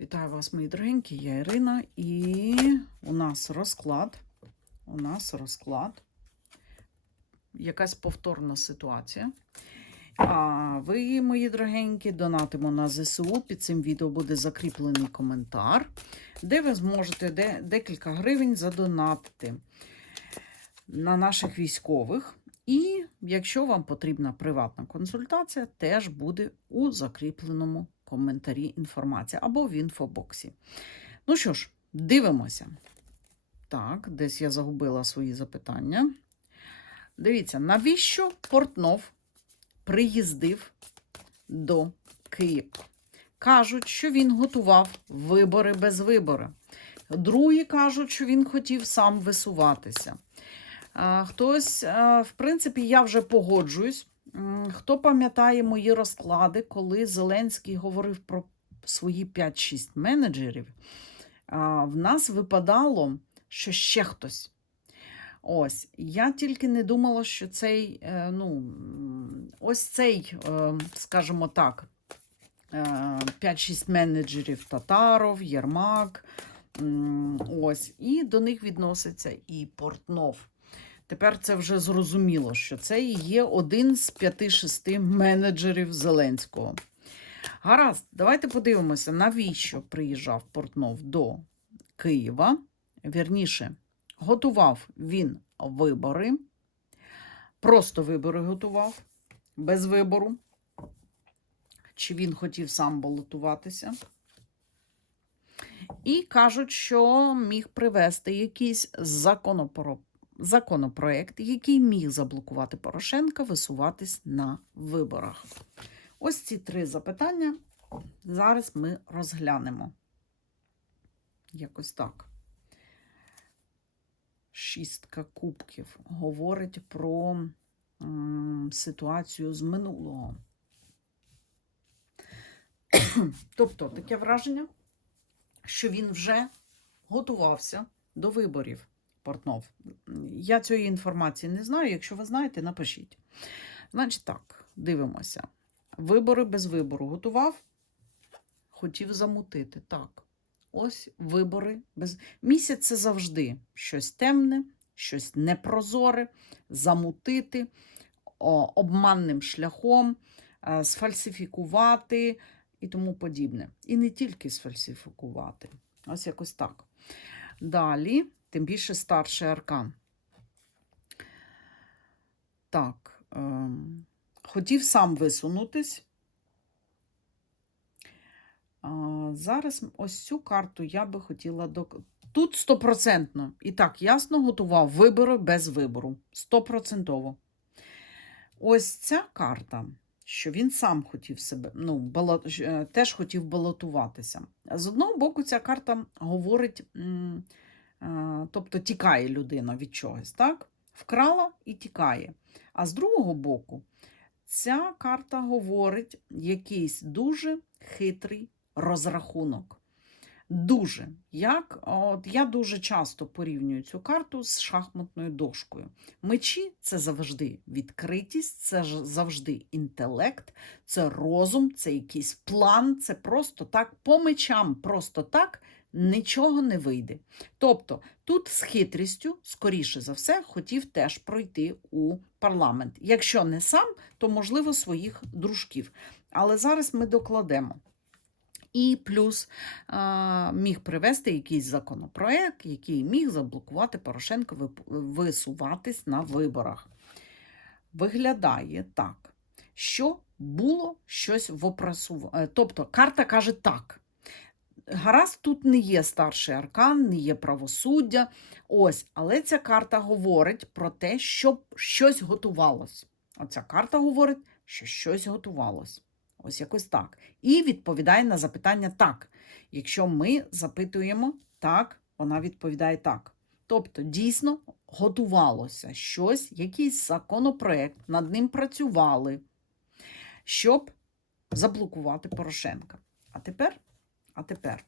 Вітаю вас, мої дорогенькі, я Ірина, і у нас розклад. У нас розклад. Якась повторна ситуація. А ви, мої дорогенькі, донатимо на ЗСУ. Під цим відео буде закріплений коментар, де ви зможете де, декілька гривень задонатити на наших військових. І якщо вам потрібна приватна консультація, теж буде у закріпленому коментарі інформація або в інфобоксі. Ну що ж, дивимося. Так, десь я загубила свої запитання. Дивіться, навіщо Портнов приїздив до Києва? Кажуть, що він готував вибори без вибори. Другі кажуть, що він хотів сам висуватися. Хтось, в принципі, я вже погоджуюсь. Хто пам'ятає мої розклади, коли Зеленський говорив про свої 5-6 менеджерів, в нас випадало, що ще хтось. Ось, я тільки не думала, що цей, е, ну, ось цей, е, скажімо так, е, 5-6 менеджерів Татаров, Єрмак. Ось, і до них відноситься і Портнов. Тепер це вже зрозуміло, що це є один з п'яти-шести менеджерів Зеленського. Гаразд, давайте подивимося, навіщо приїжджав Портнов до Києва. Вірніше, готував він вибори, просто вибори готував, без вибору. Чи він хотів сам балотуватися? І кажуть, що міг привести якийсь законопро... законопроект, який міг заблокувати Порошенка висуватись на виборах. Ось ці три запитання зараз ми розглянемо. Якось так. Шістка кубків говорить про м, ситуацію з минулого. тобто таке враження, що він вже готувався до виборів. Портнов. Я цієї інформації не знаю. Якщо ви знаєте, напишіть. Значить так, дивимося. Вибори без вибору готував, хотів замутити. Так. Ось вибори без. Місяць це завжди щось темне, щось непрозоре, замутити, обманним шляхом, е, сфальсифікувати і тому подібне. І не тільки сфальсифікувати. Ось якось так. Далі, тим більше старший аркан. Так, ем, хотів сам висунутись. Зараз ось цю карту я би хотіла до. Тут стопроцентно. І так, ясно готував вибори без вибору. Стопроцентово. Ось ця карта, що він сам хотів себе, ну, бало... е, теж хотів балотуватися. З одного боку, ця карта говорить, тобто тікає людина від чогось, так? Вкрала і тікає. А з другого боку, ця карта говорить якийсь дуже хитрий розрахунок. Дуже. Як, от Я дуже часто порівнюю цю карту з шахматною дошкою. Мечі це завжди відкритість, це завжди інтелект, це розум, це якийсь план, це просто так, по мечам, просто так нічого не вийде. Тобто тут з хитрістю, скоріше за все, хотів теж пройти у парламент. Якщо не сам, то можливо своїх дружків. Але зараз ми докладемо. І плюс а, міг привести якийсь законопроект, який міг заблокувати Порошенка висуватись на виборах. Виглядає так, що було щось в опрасуванні. Тобто карта каже так. Гаразд, тут не є старший аркан, не є правосуддя. Ось, але ця карта говорить про те, що щось готувалось. Оця карта говорить, що щось готувалось. Ось якось так. І відповідає на запитання так. Якщо ми запитуємо так, вона відповідає так. Тобто, дійсно готувалося щось, якийсь законопроект, над ним працювали, щоб заблокувати Порошенка. А тепер, а тепер,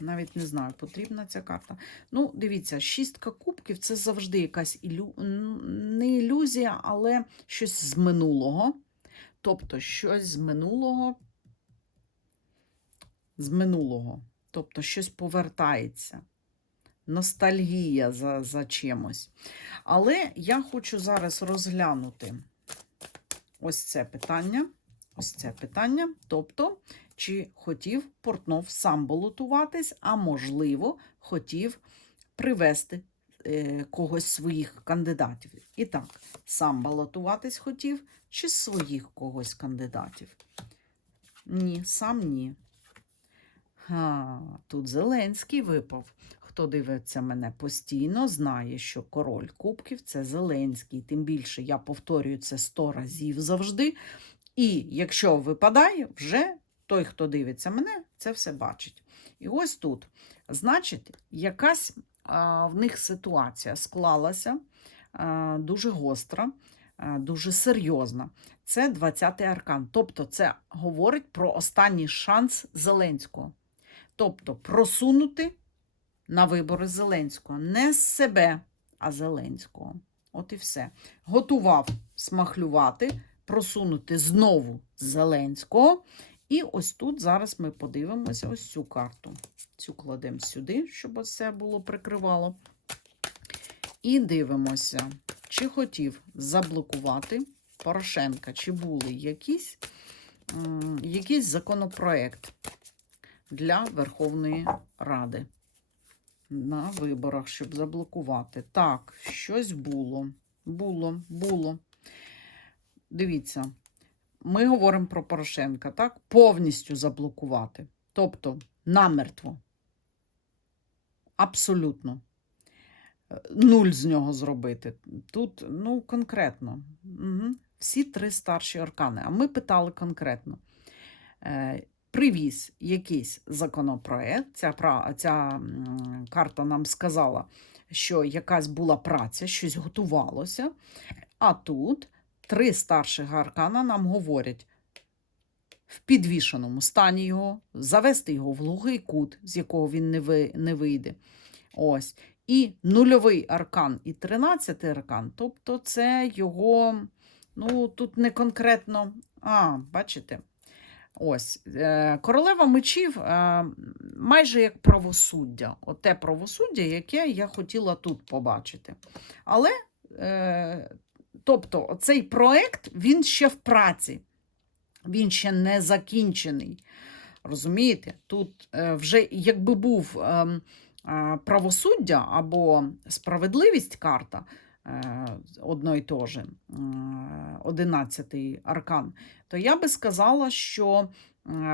навіть не знаю, потрібна ця карта. Ну, дивіться, шістка кубків це завжди якась ілю... не ілюзія, але щось з минулого. Тобто щось з минулого з минулого. Тобто щось повертається. Ностальгія за, за чимось. Але я хочу зараз розглянути ось це питання. Ось це питання. Тобто, чи хотів Портнов сам балотуватись, а можливо, хотів привести е, когось своїх кандидатів. І так, сам балотуватись хотів, чи своїх когось кандидатів? Ні, сам ні. Ха, тут Зеленський випав. Хто дивиться мене постійно, знає, що король кубків це Зеленський. Тим більше я повторюю це 100 разів завжди. І якщо випадає, вже той, хто дивиться мене, це все бачить. І ось тут, значить, якась а, в них ситуація склалася а, дуже гостра, а, дуже серйозна. Це 20-й аркан. Тобто, це говорить про останній шанс Зеленського. Тобто просунути на вибори Зеленського. Не з себе, а Зеленського. От і все. Готував смахлювати, просунути знову Зеленського. І ось тут зараз ми подивимося ось цю карту. Цю кладемо сюди, щоб це було прикривало. І дивимося, чи хотів заблокувати Порошенка, чи були якісь, якийсь законопроект для Верховної Ради на виборах, щоб заблокувати. Так, щось було. Було, було. Дивіться, ми говоримо про Порошенка, так? Повністю заблокувати. Тобто намертво. Абсолютно. Е, Нуль з нього зробити. Тут, ну, конкретно. Угу. Всі три старші аркани. А ми питали конкретно. Е, привіз якийсь законопроект. Ця, ця карта нам сказала, що якась була праця, щось готувалося. А тут три старших аркана нам говорять в підвішеному стані його, завести його в глухий кут, з якого він не, ви, не вийде. Ось. І нульовий аркан, і тринадцятий аркан, тобто це його, ну, тут не конкретно, а, бачите, Ось е, королева мечів е, майже як правосуддя. Оте правосуддя, яке я хотіла тут побачити. Але, е, тобто, цей проект він ще в праці, він ще не закінчений. Розумієте? Тут е, вже якби був е, е, правосуддя або справедливість карта. е, Одно і то же, одинадцятий аркан, то я би сказала, що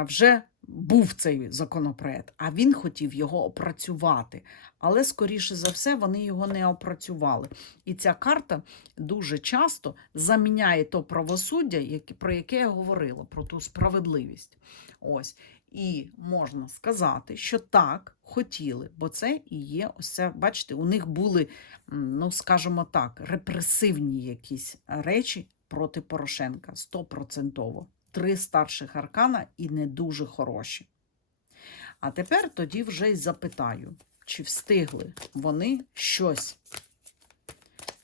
вже був цей законопроект, а він хотів його опрацювати. Але, скоріше за все, вони його не опрацювали. І ця карта дуже часто заміняє то правосуддя, про яке я говорила, про ту справедливість. Ось. І можна сказати, що так хотіли, бо це і є ось це, бачите, у них були, ну скажімо так, репресивні якісь речі проти Порошенка стопроцентово. Три старших аркана і не дуже хороші. А тепер тоді вже й запитаю, чи встигли вони щось,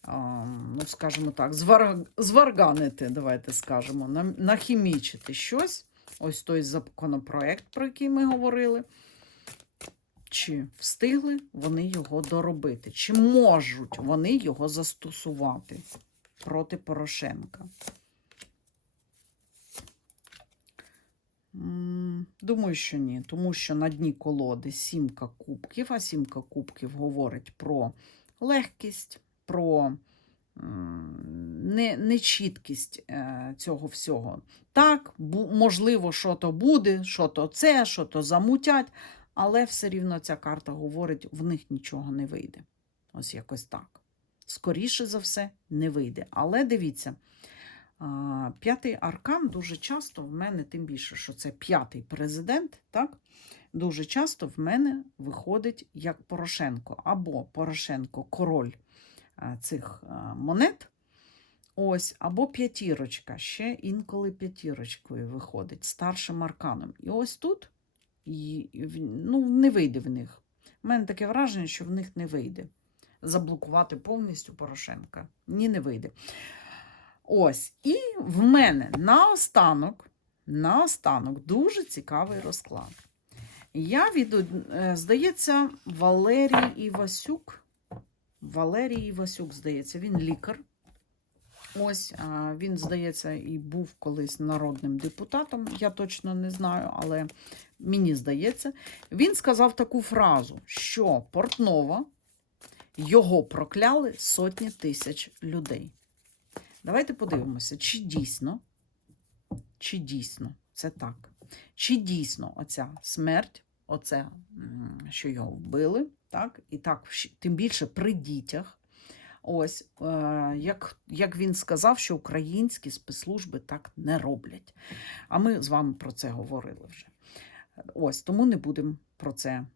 ну, скажімо так, зварганити, давайте скажемо, нахімічити щось. Ось той законопроект, про який ми говорили. Чи встигли вони його доробити? Чи можуть вони його застосувати проти Порошенка? Думаю, що ні, тому що на дні колоди сімка кубків, а сімка кубків говорить про легкість, про м, не, нечіткість е, цього всього. Так, можливо, що то буде, що то це, що то замутять, але все рівно ця карта говорить, в них нічого не вийде. Ось якось так. Скоріше за все, не вийде. Але дивіться, П'ятий аркан дуже часто в мене, тим більше, що це п'ятий президент, так? Дуже часто в мене виходить як Порошенко, або Порошенко король цих монет. Ось, або п'ятірочка, ще інколи п'ятірочкою виходить, старшим арканом. І ось тут і, ну, не вийде в них. У мене таке враження, що в них не вийде заблокувати повністю Порошенка. Ні, не вийде. Ось, і в мене наостанок, наостанок дуже цікавий розклад. Я від, е, здається, Валерій Івасюк. Валерій Івасюк, здається, він лікар. Ось він, здається, і був колись народним депутатом. Я точно не знаю, але мені здається, він сказав таку фразу, що Портнова його прокляли сотні тисяч людей. Давайте подивимося, чи дійсно, чи дійсно це так. Чи дійсно оця смерть, оце, що його вбили, так, і так, тим більше при дітях. Ось, е, як, як він сказав, що українські спецслужби так не роблять. А ми з вами про це говорили вже. Ось, тому не будемо про це,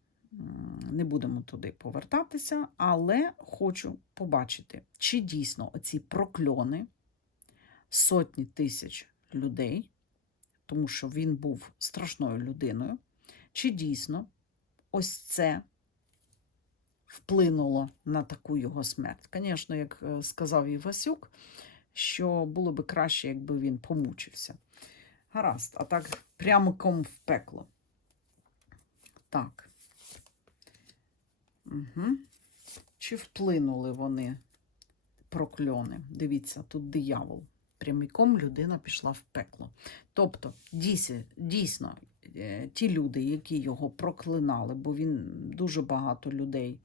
не будемо туди повертатися, але хочу побачити, чи дійсно оці прокльони сотні тисяч людей, тому що він був страшною людиною, чи дійсно ось це вплинуло на таку його смерть. Звісно, як е, сказав Івасюк, що було би краще, якби він помучився. Гаразд, а так прямиком в пекло. Так. Угу. Чи вплинули вони прокльони? Дивіться, тут диявол. Прямиком людина пішла в пекло. Тобто, дійсно, е, ті люди, які його проклинали, бо він дуже багато людей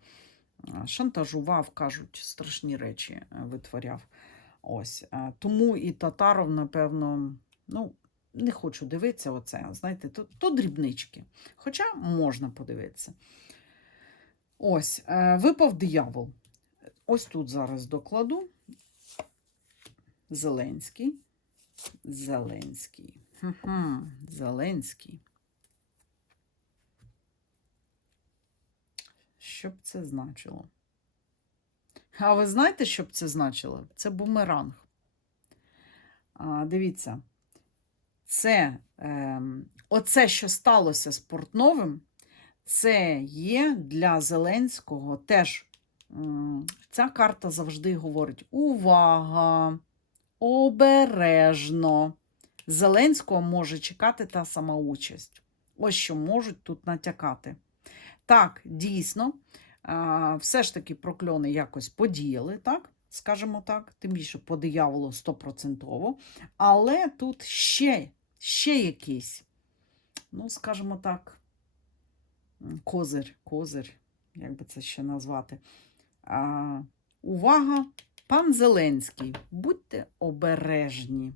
е, шантажував, кажуть, страшні речі е, витворяв. Ось. Тому і Татаров, напевно, ну, не хочу дивитися оце. Знаєте, то, то дрібнички. Хоча можна подивитися. Ось, випав диявол. Ось тут зараз докладу. Зеленський. Зеленський. Хм-хм, Зеленський. Що б це значило? А ви знаєте, що б це значило? Це бумеранг. А, дивіться, це, ем, оце, що сталося з Портновим, це є для Зеленського теж. Ця карта завжди говорить: увага! Обережно. Зеленського може чекати та сама участь. Ось що можуть тут натякати. Так, дійсно, все ж таки прокльони якось подіяли, так? Скажімо так, тим більше по дияволу стопроцентово. Але тут ще, ще якийсь, ну, скажімо так, козир, козир, як би це ще назвати. Увага! Пан Зеленський, будьте обережні.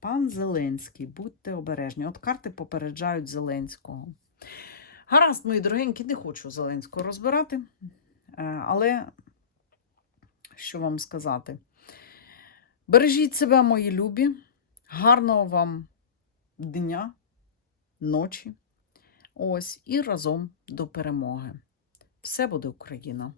Пан Зеленський, будьте обережні. От карти попереджають Зеленського. Гаразд, мої дорогенькі, не хочу Зеленського розбирати, е, але що вам сказати? Бережіть себе, мої любі, гарного вам дня, ночі. Ось і разом до перемоги. Все буде Україна!